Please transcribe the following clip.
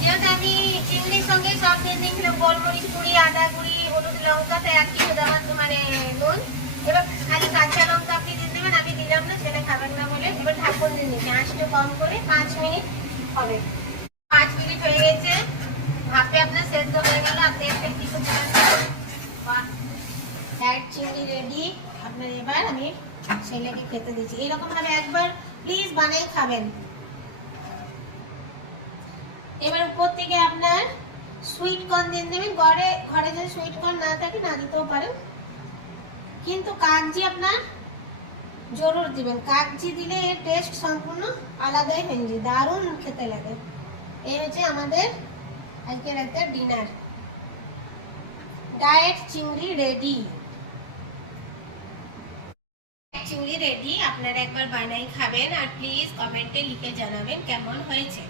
যেহেতু আমি চিংড়ির সঙ্গে সব দিয়ে দিয়েছিলাম, গোলমরিচ গুঁড়ি, আদা গুঁড়ি, হলুদ, লঙ্কা, তো 1 কিলো দেওয়ার মানে নুন। এবার খালি কাঁচা লঙ্কা আপনি দিয়ে দেবেন, আমি দিলাম না, ছেলে খাবেন না বলে। এবার ঢাকন দিয়ে নিচ্ছি, আঁচটা কম করে 5 মিনিট হবে। 5 মিনিট হয়ে গেছে, ভাপে আপনার সেদ্ধ হয়ে গেল। আপনি একটা কিছু চিংড়ি রেডি আপনার। এবার আমি ছেলেকে খেতে দিচ্ছি। এরকম ভাবে একবার প্লিজ বানিয়ে খাবেন। এবার উপর থেকে আপনার সুইট কর্ন দিয়ে দেবেন। ঘরে যদি সুইট কর্ন না থাকে না দিতেও পারেন, কিন্তু কাগজি আপনার জরুর দিবেন। কাগজি দিলে এর টেস্ট সম্পূর্ণ আলাদাই হয়ে যায়, দারুণ খেতে লাগে। এই হচ্ছে আমাদের আজকের একটা ডিনার, ডায়েট চিংড়ি রেডি। চিংড়ি রেডি, আপনারা একবার বানাই খাবেন আর প্লিজ কমেন্টে লিখে জানাবেন কেমন হয়েছে।